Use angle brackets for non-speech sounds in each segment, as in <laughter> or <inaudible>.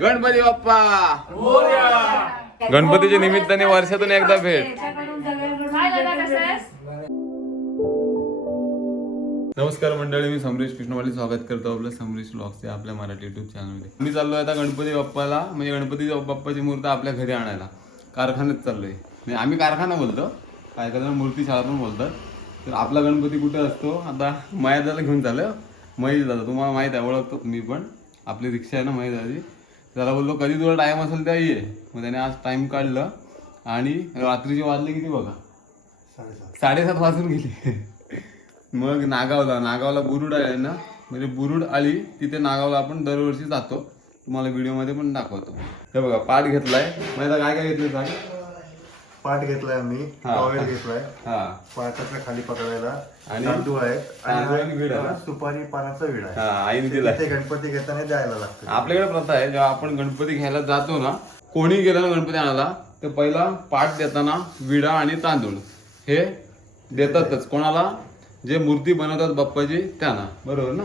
गणपती बाप्पा गणपतीच्या निमित्ताने वर्षातून एकदा भेट. नमस्कार मंडळी मी समरेश कृष्णवाली स्वागत करतो आपलं समरेश ब्लॉग्स या आपल्या मराठी युट्यूब चॅनलमध्ये मी चाललोय आता गणपती बाप्पाला म्हणजे गणपती बाप्पाची मूर्ती आपल्या घरी आणायला. कारखान्यात चाललोय. म्हणजे आम्ही कारखाना बोलतो. काय करतो मूर्ती शाळा पण बोलतात तर आपला गणपती कुठे असतो? आता मायादाला घेऊन चाललं महेश दादा तुम्हाला माहीत आहे ओळखतो मी पण. आपली रिक्षा आहे ना दादाची? त्याला बोललो कधी तुला टाइम असेल त्या ये. मग त्याने आज टाइम काढलं. आणि रात्रीचे वाजले किती बघा? साडेसात. वाजून गेली. मग नागावला नागावला बुरुड आहे ना म्हणजे बुरुड आळी तिथे नागावला आपण दरवर्षी जातो. तुम्हाला व्हिडिओमध्ये पण दाखवतो. हे बघा पाठ घेतलाय. माहिती काय काय घेतलं सांग? पाठ घेतलाय आम्ही हा. टॉवेल घेतलाय. हा. पाटाच्या खाली पकडायला आणि तांदूळ आहेत. तांदूळ आणि आणि विड आहे ना? सुपारी पानाचा विड आहे. हा आईने दिलाय. ते गणपती घेताना द्यायला लागतं. आपल्याकडे प्रथा आहे जेव्हा आपण गणपती घ्यायला जातो ना कोणी गेलं ना गणपती आणायला तर पहिला पाठ देताना विडा आणि तांदूळ हे देतातच. कोणाला? जे मूर्ती बनवतात बाप्पाची त्यांना. बरोबर ना?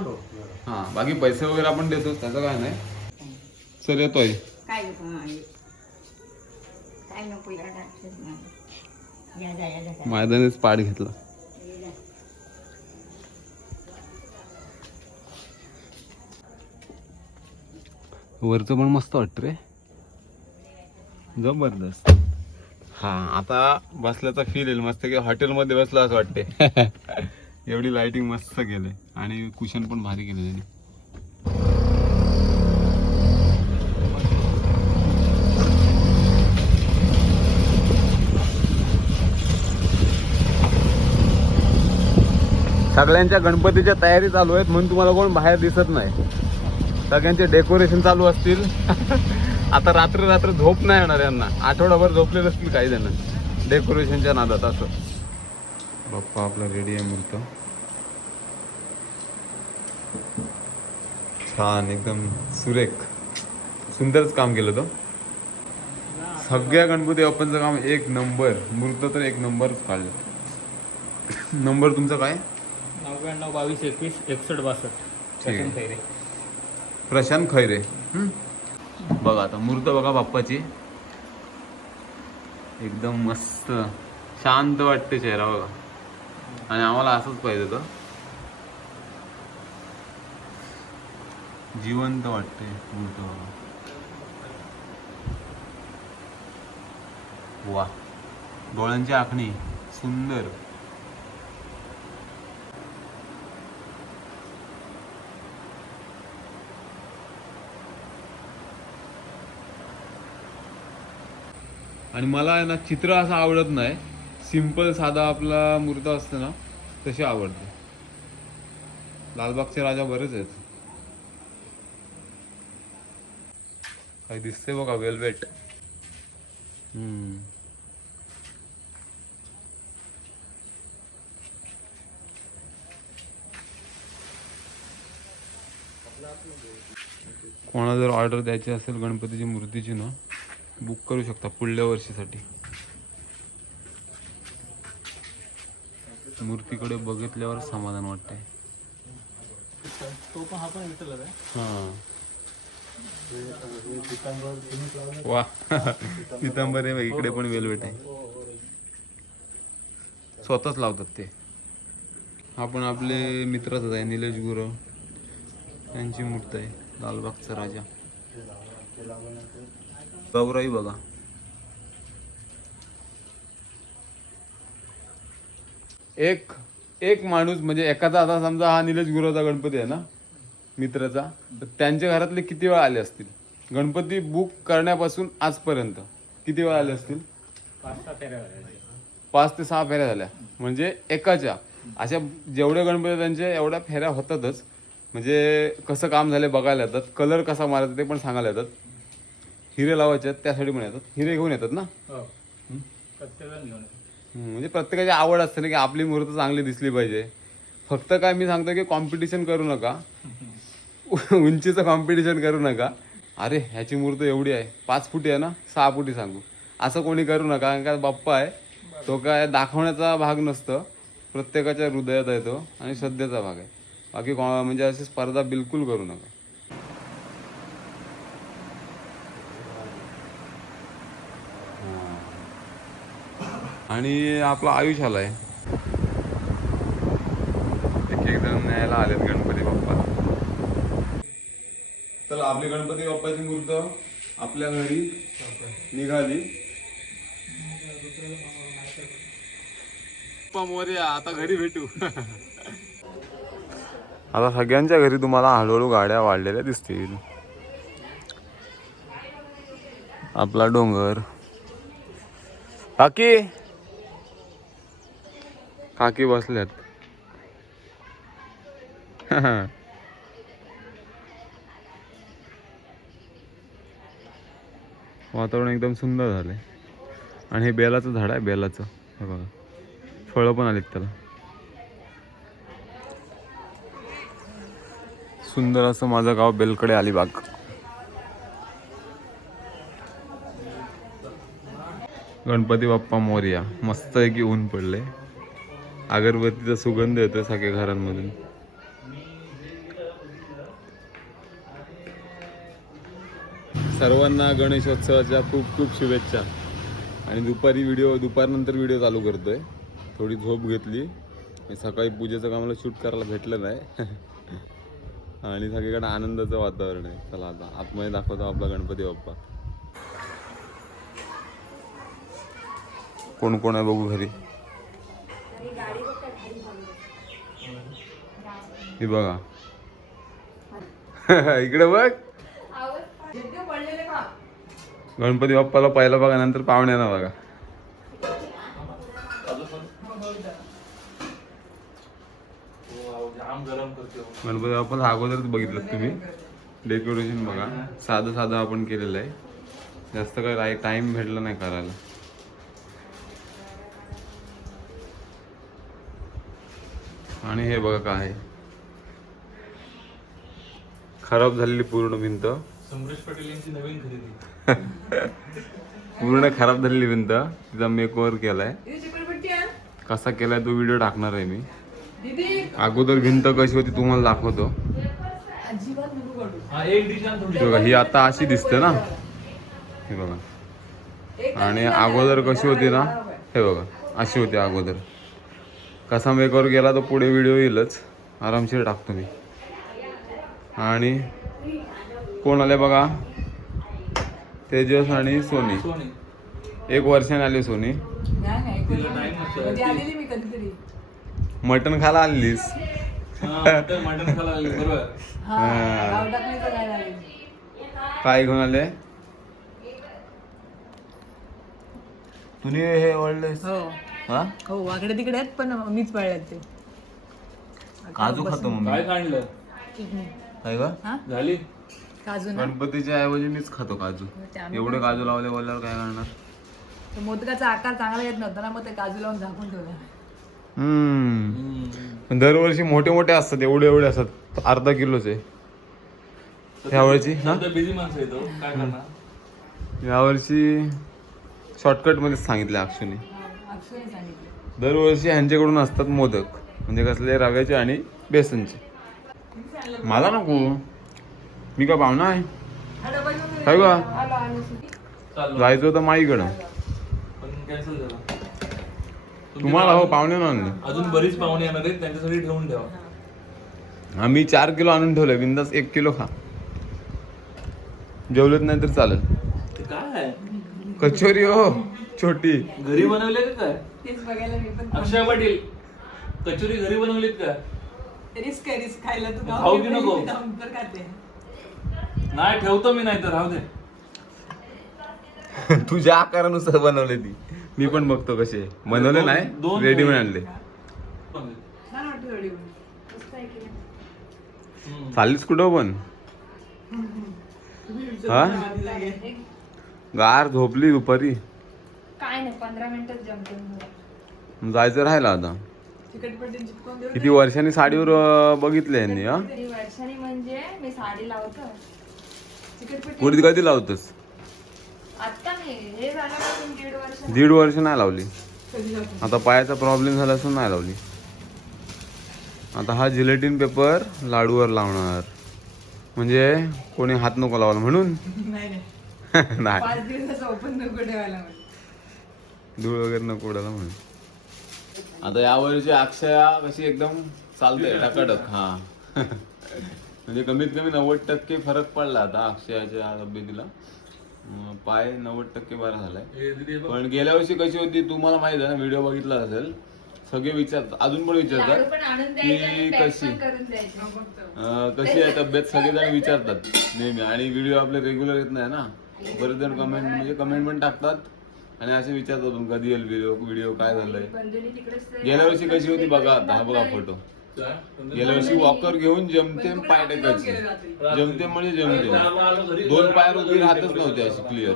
हा बाकी पैसे वगैरे आपण देतो त्याचं काय नाही. चल येतोय. काय काय नको या डाक्टर मागे या जा या जा मैदानीच पाठ घेतला. वरचं पण मस्त वाटतं रे. जबरदस्त. हा. आता बसल्याचा फील येईल मस्त की हॉटेलमध्ये बसला असं वाटते <laughs> एवढी लाइटिंग मस्त केलंय. आणि कुशन पण भारी केलं सगळ्यांच्या गणपतीच्या तयारी चालू आहेत म्हणून तुम्हाला कोण बाहेर दिसत नाही. सगळ्यांचे डेकोरेशन चालू असतील. <laughs> आता रात्र रात्र झोप नाही येणार यांना. आठवडाभर झोपलेले असतील काही जण. डेकोरेशनच्या नादात असं. बाप्पा आपला रेडी आहे म्हणतो छान एकदम सुरेख. सुंदरच काम केलं तो. सगळ्या गणपती बाप्पांचं काम एक नंबर मूर्त तर एक नंबरच काढलं. <coughs> नंबर तुमचा काय? नव्याण्णव बावीस एकवीस एकसष्ट बासष्ट. ठीक. आहे. सचिन खैरे. प्रशांत खैरे. हं? बघा आता मूर्त बघा बाप्पाची. एकदम मस्त. शांत वाटते चेहरा बघा. आणि आम्हाला असंच पाहिजे होतं. जिवंत वाटते मूर्त बघा. वा डोळ्यांची आखणी सुंदर. आणि मला आहे ना चित्र असं आवडत नाही. सिंपल साधा आपला मूर्त असतं ना तसे आवडते. लालबागचे राजा बरेच आहेत. काही दिसते बघा वेलवेट हम्म. कोणाला जर ऑर्डर द्यायची असेल गणपतीची मूर्तीची ना बुक करू शकता पुढल्या वर्षीसाठी. मूर्तीकडे बघितल्यावर समाधान वाटतंय. तो पण हा पण विठ्ठलच आहे. हा. वा. <laughs> पितांबर आहे बघ, इकडे पण वेलवेट आहे. स्वतःच लावतात ते. हा पण आपले मित्रच आहे निलेश गुरव. त्यांची मूर्त आहे लालबागचा राजा. गौराई बघा. एक एक माणूस म्हणजे एखादा आता समजा हा निलेश गुरुचा गणपती आहे ना मित्राचा तर त्यांच्या घरातले किती वेळा आले असतील? गणपती बुक करण्यापासून आजपर्यंत किती वेळा आले असतील? पाच सहा पाच ते सहा फेऱ्या झाल्या. म्हणजे एकाच्या. अशा जेवढ्या गणपती त्यांच्या एवढ्या फेऱ्या होतातच. म्हणजे कसं काम झाले बघायला येतात. कलर कसा मारायचा ते पण सांगायला येतात. हिरे लावायचे आहेत त्यासाठी पण येतात. हिरे घेऊन येतात ना? हो. घेऊन. हम्म, म्हणजे प्रत्येकाची आवड असते ना की आपली मूर्त चांगली दिसली पाहिजे. फक्त काय मी सांगतो की कॉम्पिटिशन करू नका. <laughs> उंचीचं कॉम्पिटिशन करू नका. अरे ह्याची मूर्त एवढी आहे. पाच फुटी आहे ना? सहा फुटी सांगू. असं कोणी करू नका कारण का बाप्पा आहे. तो काय दाखवण्याचा भाग नसतं. प्रत्येकाच्या हृदयात आहे तो आणि श्रद्धेचा भाग आहे. बाकी को- म्हणजे अशी स्पर्धा बिलकुल करू नका. आणि आपला आयुष आलाय. एक एक जण न्यायला आलेत गणपती बाप्पा. चला आपली गणपती बाप्पाची मूर्त आपल्या घरी निघाली. आता घरी भेटू. <laughs> आता सगळ्यांच्या घरी तुम्हाला हळूहळू गाड्या वाढलेल्या दिसतील. आपला डोंगर. बाकी काकी बसल्यात. वातावरण एकदम सुंदर झालंय. आणि हे बेलाचं झाड आहे बेलाचं. हे बघा. फळं पण आलीत त्याला. सुंदर असं माझं गाव बेलकडे अलिबाग. गणपती बाप्पा मोर्या. मस्त आहे की ऊन पडले अगरबत्तीचा सुगंध येतोय सगळ्या घरांमधून. सर्वांना गणेशोत्सवाच्या खूप खूप शुभेच्छा. आणि दुपारी व्हिडिओ दुपारनंतर व्हिडिओ चालू करतोय. थोडी झोप घेतली. आणि सकाळी पूजेचं कामाला शूट करायला भेटलं नाही. <laughs> आणि सगळीकडे आनंदाचं वातावरण आहे. चला आता आतमध्ये दाखवतो आपला गणपती बाप्पा. कोण कोण आहे बघू घरी? हे बघा. <laughs> इकडे बघ. गणपती बाप्पाला पहिला बघा नंतर पाहुण्यांना बघा. गणपती बाप्पाला अगोदरच बघितलं तुम्ही. डेकोरेशन बघा. साधं साधं आपण केलेलं आहे. जास्त काही टाइम भेटला नाही करायला. आणि हे बघा काय आहे. खराब झालेली पूर्ण भिंत. समरेश पटेल यांची नवीन खरेदी. <laughs> पूर्ण खराब झालेली भिंत. तिचा मेक ओव्हर केलाय कसा केलाय तो व्हिडिओ टाकणार आहे मी. अगोदर भिंत कशी होती तुम्हाला दाखवतो. बघा ही आता अशी दिसते ना. हे बघा. आणि अगोदर कशी होती ना. हे बघा अशी होती अगोदर. कसा मेकवर गेला तो पुढे व्हिडिओ येईलच. आरामशीर टाकतो मी आणि कोण आले बघा? तेजस आणि सोनी. सोनी. एक वर्षाने आली सोनी. तिला टाइम नसतो आलेली मी कधीतरी. मटण खायला हा, हा टाकण्याचं काय घेऊन आले? तुम्ही हे ओळलेस हो? हा हो वाकडे तिकडे आहेत पण मीच पाळल्यात ते. काजू खातो मग काय काढलं. काय हा? झाली? काजू ना? गणपतीच्या ऐवजी मीच खातो काजू. ते आम्ही एवढे काजू लावले बोलल्यावर काय करणार? तर मोदकाचा आकार चांगला येत नव्हता ना मग ते काजू लावून झाकून ठेवला. हम्म. पण दरवर्षी मोठे मोठे असतात एवढे एवढे असतात. अर्धा किलोचे. यावर्षी हा? बिझी माणसं येतो काय करणार? यावर्षी शॉर्टकटमध्ये सांगितले अक्षुने. दरवर्षी ह्यांच्याकडून असतात मोदक. म्हणजे कसले रव्याचे आणि बेसनचे. मला नको. मी का पाहुणा आहे? काय का? जायचं होतं माईकडं. पण कॅन्सल झाला. तुम्हाला हो पाहुणे आणले. अजून बरीच पाहुणे येणार आहेत त्यांच्यासाठी ठेवून ठेवा. आम्ही चार किलो आणून ठेवले बिंदास एक किलो खा. जेवलेत नाही तर चालेल. काय? कचोरी हो. छोटी. घरी बनवले का काय? तेच बघायला मी पण अक्षय पाटील कचोरी घरी बनवलीत का? रिस्क आहे रिस्क खायला. तू खाऊ की नको? खाते. नाही ठेवतो मी नाही तर राहू दे. <laughs> तुझ्या आकारानुसार बनवले ती. मी पण बघतो कसे. बनवले दोन- नाही दोन रेडीमेड. आणले. छान वाटतं थोडी हम्म. चाललीस कुठं पण? हा? गार झोपली दुपारी. काय नाही पंधरा जमतो जायचं राहिलं आता. चिकटपट्टी चिपकून देऊ किती वर्षांनी साडीवर अं, बघितले यांनी हा? वर्षाने म्हणजे मी साडी लावतो. कुर्ती कधी लावतस? आता नाही हे झाल्यापासून दीड वर्ष दीड वर्ष नाही लावली. कधी आता पायाचा प्रॉब्लेम झाला असून नाही लावली. आता हा जिलेटिन पेपर लाडूवर लावणार. म्हणजे कोणी हात नको लावायला म्हणून? <laughs> नाही नाही. <laughs> नाही. पाच दिवसाचं ओपन नको ठेवायला मला धूळ वगैरे नको उडायला म्हणून. आता यावर्षी अक्षया कशी एकदम चालते टकाटक हा. म्हणजे कमीत कमी नव्वद टक्के फरक पडला आता अक्षयाच्या तब्येतीला. पाय नव्वद टक्के बरा झालाय. हे. पण गेल्या वर्षी कशी होती तुम्हाला माहीत आहे ना व्हिडिओ बघितला असेल सगळे विचारतात अजून पण विचारतात की कशी? कशी आहे तब्येत? सगळेजण विचारतात नेहमी. आणि व्हिडिओ आपले रेग्युलर येत नाही ना. बरेच जण कमेंट म्हणजे कमेंट पण टाकतात. आणि असे विचारतात "पण कधी येईल व्हिडिओ व्हिडिओ काय झालंय? गेल्या वर्षी कशी होती बघा आता हा बघा फोटो? गेल्या वर्षी वॉकर घेऊन जमतेम पाय टेकायचे. जमतेम म्हणजे जमतेम घरी. दोन पायावर उभी राहतच नव्हते अशी क्लिअर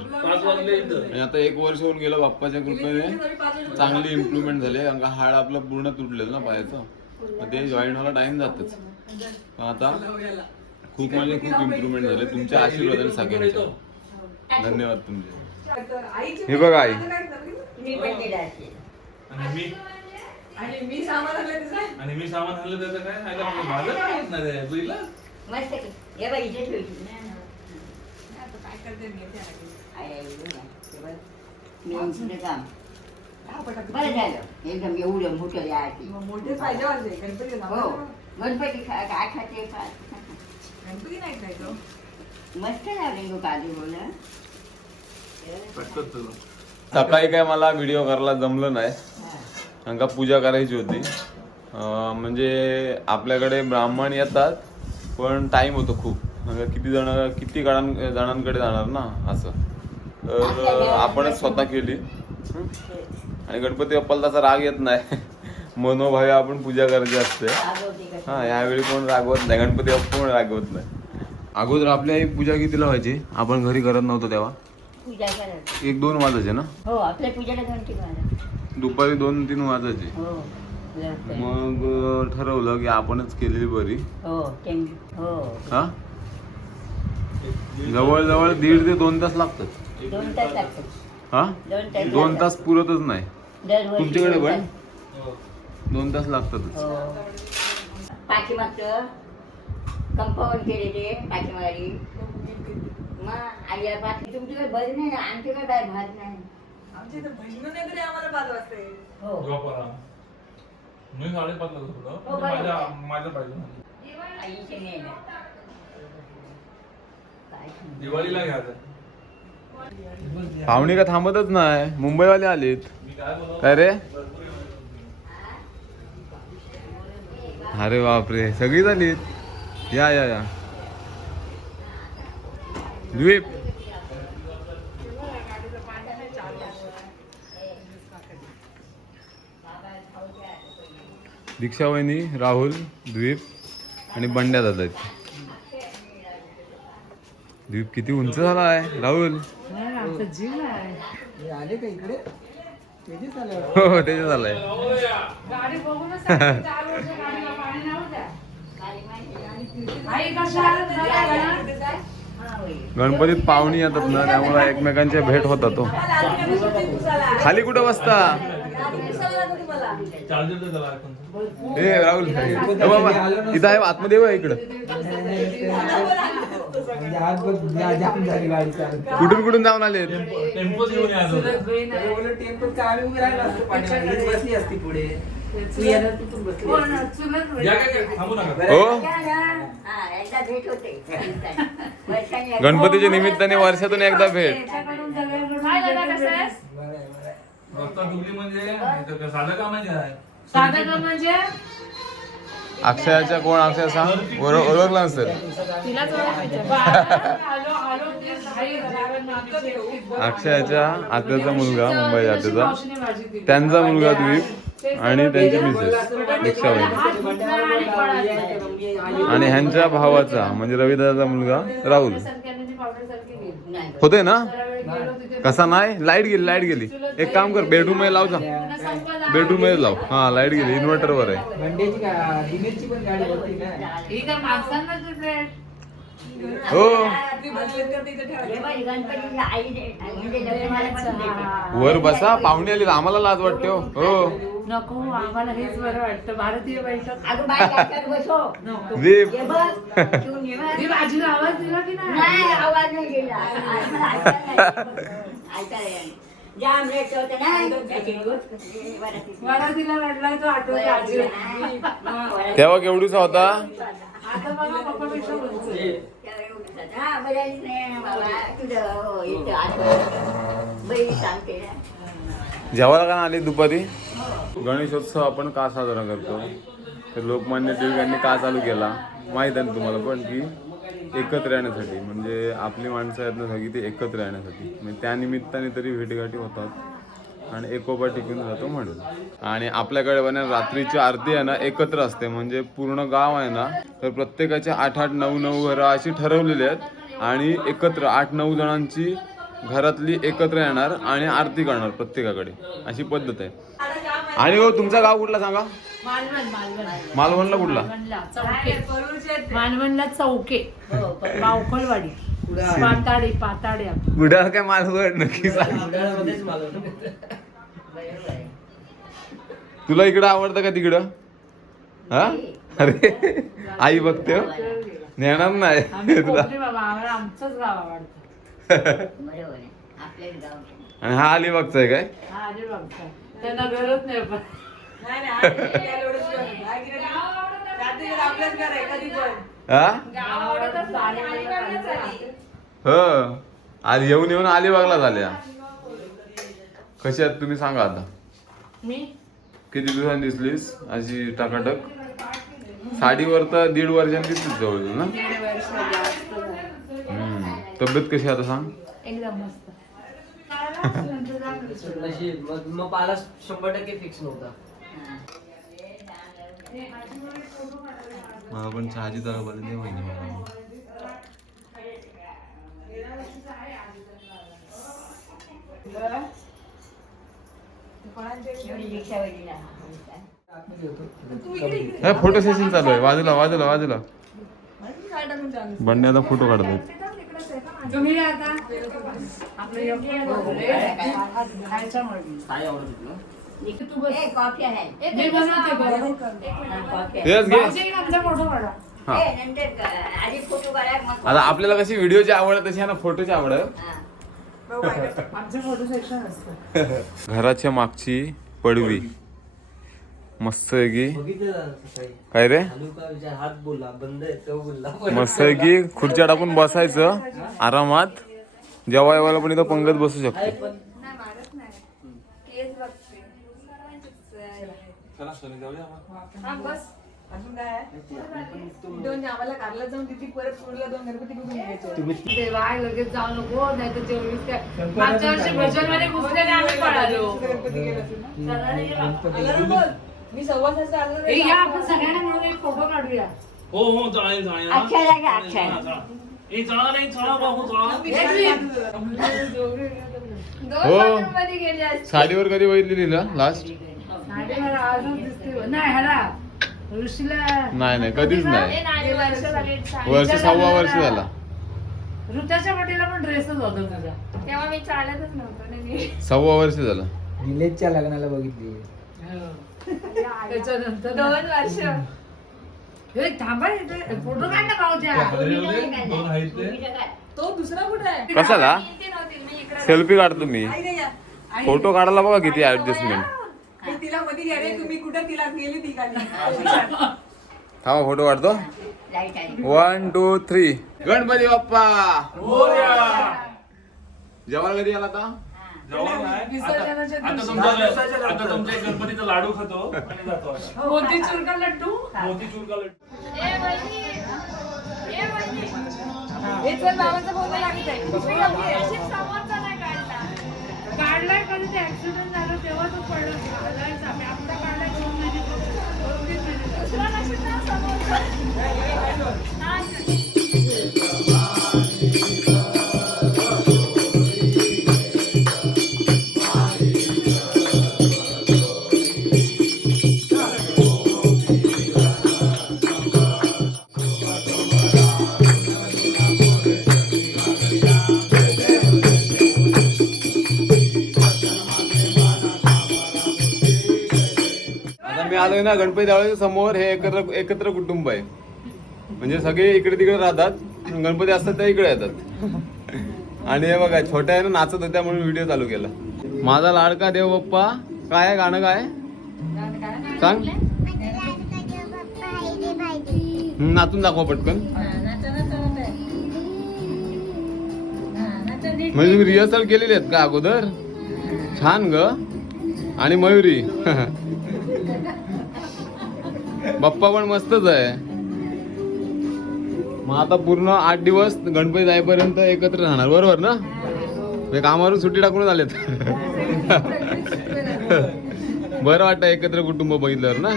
आणि आता एक वर्ष होऊन गेलं बाप्पाच्या कृपेने. चांगली इम्प्रुव्हमेंट झाली कारण का हाड आपलं पूर्ण तुटलेलं ना पायाचं. ते जॉईन व्हायला टाइम जातच. पण आता खूप म्हणजे खूप इम्प्रुव्हमेंट झाले. तुमच्या आशीर्वादाने सगळ्यांच्या. धन्यवाद तुमचे. हे बघा आई. मी पण दिला असेल आणि मी? आणि मी सामान आणलं तिचं? आणि मी सामान आणलं त्याचं काय? नाही का म्हणजे माझं काय येत नाही रे तुला मस्त की. हे बघ इथे काय करते मी ते. मी काम. बरं झालं. एकदम एवढं मोठं मग मोठे पाहिजे गणपती हो. गणपती खा- काय खाते गणपती नाही काय तो मस्त लागले गो काजू बोला सकाळी काय मला व्हिडिओ करायला जमलं नाही. का पूजा करायची होती. म्हणजे आपल्याकडे ब्राह्मण येतात पण टाइम होतो खूप. किती जण किती जणांकडे जाणार ना असं. तर आपणच स्वतः केली. आणि गणपती बाप्पाला तसा राग येत नाही. मनोभावे आपण पूजा करायची असते. हा यावेळी कोण रागवत नाही. गणपती बाप्पा कोण रागवत नाही. अगोदर आपल्या ही पूजा कितीला व्हायची? आपण घरी करत नव्हतो तेव्हा. पूजा करायची. एक दोन वाजायचे ना? हो आपल्या पूजेला दोन ठिकाण दुपारी दोन तीन वाजायचे. हो. मग अं, ठरवलं की आपणच केलेली बरी. हो हो. हा? जवळजवळ दीड ते दोन तास लागतात. दोन तास लागतात. हा? दोन तास दोन लागतात. तास पुरतच नाही. दरवर्षी तुमच्याकडे दोन पण? तास. दोन तास लागतातच. हो. पाठीमागचं कंपाऊंड केलेले पाठीमारी मग आई ना काय भात नाही आमच्या इथं बहिणं नाही तरी आम्हाला पाच वाजता हो. गप्पा. मी साडेपाचला झोपलो हो, बरोबर. माझ्या माझ्या पाहिजे ना. आईचे नाही ना. काय सांगू? दिवाळीला घ्यायचं पाहुणे का थांबतच नाही? मुंबईवाले आलेत. मी काय बोलतो काय रे? अरे बापरे सगळी झालीत? या या या. द्वीप. दीक्षा वहिनी राहुल द्वीप आणि बंड्या दादा आहेत. द्वीप किती उंच झाला आहे? राहुल? हो हो त्याच्या <laughs> गणपतीत पाहुणी येतात ना त्यामुळे एकमेकांच्या भेट होतात तो. खाली कुठं बसता. ए राहुल बाबा इथं आहे आतमध्ये ये बा इकडं. कुठून कुठून जाऊन आले होतं. टेम्पोत हो हो? या ना. हा, एकदा भेट होते. वर्षांनी एकदा. गणपतीच्या निमित्ताने वर्षातून एकदा भेट. म्हणजे काम म्हणजे? अक्षयाच्या कोण? अक्षय सांग. ओळख- ओळखला नसेल. अक्षयाच्या आत्याचा मुलगा मुंबई जशी आत्याचा. त्यांचा मुलगा द्वीप. आणि त्यांची मिसेस धुतला आणि ह्यांच्या भावाचा म्हणजे रविदाचा मुलगा राहुल. होते ना? कसा नाही? लाइट गेली लाइट गेली. एक काम कर बेडरूममध्ये लाव जा. बेडरूममध्ये लाव. हा लाइट गेली इन्व्हर्टर वर आहे. ही. वर बसा पाहुणे आली आम्हाला लाज वाटते हो. हो. नको आम्हाला हेच बरं वाटतं. भारतीय बाजूला आवाज दिला की नाही? आवाज नाही. तेव्हा केवढूसा होता? हा, बजालीच नाही बाबा. तुझं हो, इथं आठवण. सांगते ना. जेवायला का आली दुपारी गणेशोत्सव आपण का साजरा करतो तर लोकमान्य टिळकांनी का चालू केला माहीत आहे ना तुम्हाला पण की एकत्र येण्यासाठी म्हणजे आपली माणसं आहेत ना सगळी ती एकत्र येण्यासाठी म्हणजे त्या निमित्ताने तरी भेटीगाठी होतात आणि एकोपा टिकून जातो म्हणून. आणि आपल्याकडे पण रात्रीची आरती आहे ना एकत्र असते. म्हणजे पूर्ण गाव आहे ना तर प्रत्येकाचे आठ आठ नऊ नऊ घरं अशी ठरवलेली आहेत. आणि एकत्र आठ नऊ जणांची घरातली एकत्र येणार आणि आरती करणार प्रत्येकाकडे. अशी पद्धत आहे. आणि हो तुमचा गाव कुठला सांगा? मालवण मालवण. मालवणला कुठला? मालवणला चौके. मालवणला चौके. बावखलवाडी. पाताडे पाताडे काय मालवण नक्की सांग उन्हाळ्यामध्येच मला बरोबर आहे. तुला इकडं आवडतं का तिकडं? हा? अरे आई बघते हो. नेणार नाही. तुला आणि हा अलिबागचा. आहे. काय हा? त्यांना नाही. पण हा हो. आज येऊन येऊन अलिबागला झाल्या. कशी आहात तुम्ही सांगा आता. मी? किती दिवसांनी दिसलीस अशी टाकाटक? साडीवर तर दीड वर्षांनी दिसलीस जवळ ना? दीड वर्ष जास्त झालं. हम्म. तब्येत कशी आहे आता सांग? एकदम मस्त. नशीब मग मग पाला शंभर टक्के फिक्स नव्हता. मला पण चहाची बरं दे महिने मला. एवढी रिक्षा वगैरे ना. हे फोटो सेशन चालू आहे. बाजूला बाजूला बाजूला. बंड्याचा फोटो काढतोय. आता आपल्याला कशी व्हिडिओची आवड तशी आहे ना फोटोची आवड. आमचं फोटो असतं घराच्या मागची पडवी. मस्त आहे की? काय रे? मस्त आहे की? खुर्च्या टाकून बसायचं आरामात. जेव्हा येवायला पण इथं पंगत बसू शकतो. आहे? सोनी जाऊया मग. देवाय लगेच जाऊ नको नाही तर जेवढीच काय मागच्या वर्षी भजनमध्ये घुसलेले आम्ही पळालो. ए, या आपण सगळ्यांना मिळून एक फोटो काढूया. हो हो चालेल चालेल. अक्षयला घ्या, अक्षय. चला. ए चला नाही चला बाबू चला एक मिनिट. हो. साडीवर कधी बघितलेली ना लास्ट आजच दिसते. नाही ऋषीला नाही नाही कधीच नाही. हे वर्ष. झाले. वर्ष सव्वा वर्ष झाला. ऋताच्या पाठीला पण ड्रेसच होता तुझा तेव्हा मी चालतच नव्हतो ना मी. सव्वा वर्ष झालं. निलेशच्या लग्नाला बघितली. त्याच्यानंतर दोन वर्ष. हे थांबा फोटो काढ ना भाऊच्या. दोन आहेत ते. तो दुसरा कुठे आहे? कशाला? ते नव्हती मी इकडे सेल्फी काढतो मी फोटो काढायला बघा किती ऍडजस्टमेंट तिला मध्ये गेले तुम्ही कुठं तिला गेली ती खाली थांबा फोटो काढतो. One two three Ganpati Bappa! जेवायला कधी आला आता? तुमच्या गणपतीचा लाडू खातो आणि जातो आता. मोतीचूर का लड्डू? मोतीचूर का लड्डू. ए वहिनी. ए वहिनी. हे चल बाबांचा फोन लागत आहे काढलाय कधी ते ऍक्सिडेंट झालं तेव्हा तो पडला. काढलायच आम्ही. आमचा काढलाय दोन महिने. दोन तीन महिने ना आलोय ना गणपती देवळाच्या समोर हे एकत्र एकत्र कुटुंब आहे. म्हणजे सगळे इकडे तिकडे राहतात गणपती असतात त्या इकडे येतात. आणि हे बघा छोट्या आहे ना नाचत होत्या म्हणून व्हिडिओ चालू केला. माझा लाडका देव बाप्पा काय गाणं काय? सांग. नाचून दाखवा पटकन. म्हणजे तुम्ही रिहर्सल केलेली आहेत का अगोदर? छान ग. आणि मयुरी. <laughs> बाप्पा पण मस्तच आहे. मग आता पूर्ण आठ दिवस गणपती जाईपर्यंत एकत्र राहणार. बरोबर ना? ते कामावरून सुट्टी टाकून आलेत. बरं वाटतं एकत्र कुटुंब बघितल्यावर ना?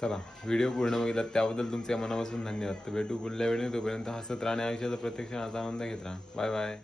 चला व्हिडिओ पूर्ण बघितला. त्याबद्दल तुमच्या मनापासून धन्यवाद. तर भेटू पुढल्या वेळी. तोपर्यंत हसत राहणे आयुष्याचा प्रत्यक्ष आता आनंद घेत राहा. Bye bye.